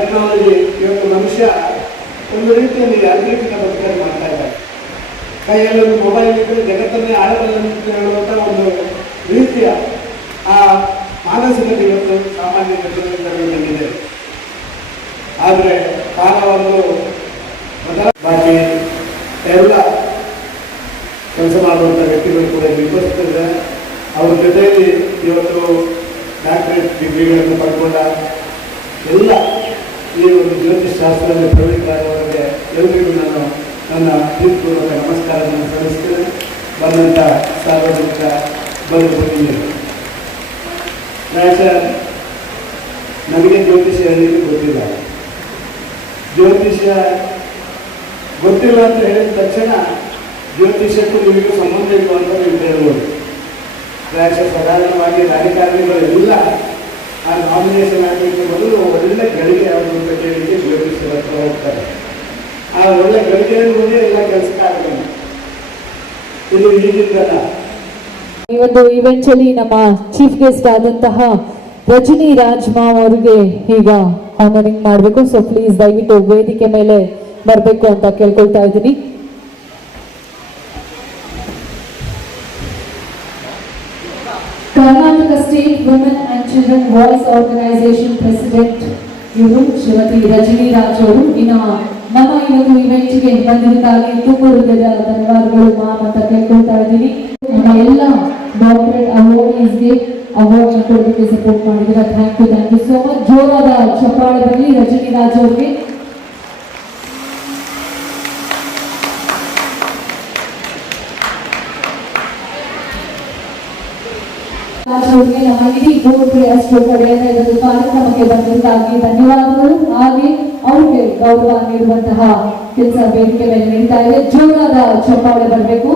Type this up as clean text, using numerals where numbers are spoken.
Technology ಇವತ್ತು ಮನುಷ್ಯ ಒಂದು ರೀತಿಯಲ್ಲಿ ಯಾಂತ್ರಿಕ ಬದುಕನ್ನು ಮಾಡ್ತಾ ಇದ್ದಾರೆ. ಕೈಯಲ್ಲಿ ಒಂದು ಮೊಬೈಲ್ ಇದ್ದರೆ ಜಗತ್ತನ್ನೇ ಆಳಬಲ್ಲಂತ ಹೇಳುವಂಥ ಒಂದು ರೀತಿಯ ಆ ಮಾನಸಿಕತೆ ಇವತ್ತು ಸಾಮಾನ್ಯ ಜನರಿಗೆ. ಆದರೆ ಕಾಲವನ್ನು ಬಾಕಿ ಎಲ್ಲ ಕೆಲಸ ಮಾಡುವಂಥ ವ್ಯಕ್ತಿಗಳು ಕೂಡ ಉಪಸ್ಥಿತರಿದ್ದಾರೆ. ಅವ್ರ ಜೊತೆಯಲ್ಲಿ ಇವತ್ತು ಡಾಕ್ಟರೇಟ್ ಡಿಗ್ರಿಗಳನ್ನು ಪಡ್ಕೊಂಡ ಎಲ್ಲ ಈ ಒಂದು ಜ್ಯೋತಿಷ್ ಶಾಸ್ತ್ರದಲ್ಲಿ ಪ್ರವೀಣರಾದವರಿಗೆ ಎಲ್ಲರಿಗೂ ನಾನು ನನ್ನ ಪ್ರೀತಿಪೂರ್ವಕ ನಮಸ್ಕಾರವನ್ನು ಸಲ್ಲಿಸ್ತೇನೆ. ಬಂದಂಥ ಸಾರ್ವಜನಿಕ ಬಂಧುಗಳು, ಪ್ರಾಯಶಃ ನನಗೆ ಜ್ಯೋತಿಷ್ಯ ಹೇಳಲಿಕ್ಕೆ ಗೊತ್ತಿಲ್ಲ. ಜ್ಯೋತಿಷ್ಯ ಗೊತ್ತಿಲ್ಲ ಅಂತ ಹೇಳಿದ ತಕ್ಷಣ ಜ್ಯೋತಿಷ್ಯಕ್ಕೂ ನಿಮಗೂ ಸಂಬಂಧ ಇಲ್ಲ ಅಂತ ನೀವು ಹೇಳ್ಬೋದು. ಪ್ರಾಯಶಃ ಸಾಧಾರಣವಾಗಿ ರಾಜಕಾರಣಿಗಳೆಲ್ಲ ಆ ನಾಮಿನೇಷನ್ ಆಗಲಿಕ್ಕೆ ಮೊದಲು ಒಳ್ಳೆ ಗಳಿಗೆ ಯಾವುದು ಅಂತ ಕೇಳಿಕ್ಕೆ ಜ್ಯೋತಿಷ್ಯರ ಹತ್ರ ಹೋಗ್ತಾರೆ. ಆ ಒಳ್ಳೆ ಗಳಿಗೆಯನ್ನು ಮುಂದೆ ಎಲ್ಲ ಕೆಲಸಕ್ಕಾಗಲ್ಲ. ಇದು ಈಗಿದ್ದಲ್ಲ. ಈ ಒಂದು ಇವೆಂಟ್ ಅಲ್ಲಿ ನಮ್ಮ ಚೀಫ್ ಗೆಸ್ಟ್ ಆದಂತಹ ರಜನಿ ರಾಜ್ಮಾವ್ ಅವರಿಗೆ ಈಗ ಆನರಿಂಗ್ ಮಾಡಬೇಕು. ಸೊ ಪ್ಲೀಸ್ ದಯವಿಟ್ಟು ವೇದಿಕೆ ಮೇಲೆ ಬರಬೇಕು ಅಂತ ಕೇಳ್ಕೊಳ್ತಾ ಇದ್ದೀನಿ. Karnataka state women and children voice organisation president ಇವರು ಶ್ರೀಮತಿ ರಜನಿ ರಾಜ್ ಅವರು ಇನ್ನು ನಮ್ಮ ಈ ಒಂದು ಇವೆಂಟ್ಗೆ ಬಂದಿದ್ದಕ್ಕಾಗಿ ತುಂಬ ಹೃದಯದ ಧನ್ಯವಾದಗಳು ಮ್ಯಾಮ್ ಅಂತ ಕೇಳ್ಕೊಳ್ತಾ ಇದ್ದೀನಿ. ನಮ್ಮ ಎಲ್ಲ ಡಾಕ್ಟರೇಟ್ ಅವಾರ್ಡೀಸ್ಗೆ ಅವಾರ್ಡ್ ಕೊಡೋದಕ್ಕೆ ಸಪೋರ್ಟ್ ಮಾಡಿದ್ದೀರಾ. Thank you so much. ಜೋರಾದ ಚಪ್ಪಾಳೆ ಬರಲಿ ರಜನಿ ರಾಜ್ ಅವ್ರಿಗೆ. ನಮ್ಮ ಇಡೀ ಬೋರ್ಡ್ ಅಷ್ಟು ಕಡೆಯಿಂದ ಇದೊಂದು ಕಾರ್ಯಕ್ರಮಕ್ಕೆ ಬಂದಿದ್ದಾಗಿ ಧನ್ಯವಾದಗಳು. ಹಾಗೆ ಅವ್ರಿಗೆ ಗೌರವ ನೀಡುವಂತಹ ಕೆಲಸ ವೇದಿಕೆ ಮೇಲೆ ನಡೀತಾ ಇದೆ. ಜೋರಾದ ಚಪ್ಪಾಳೆ ಬರಬೇಕು.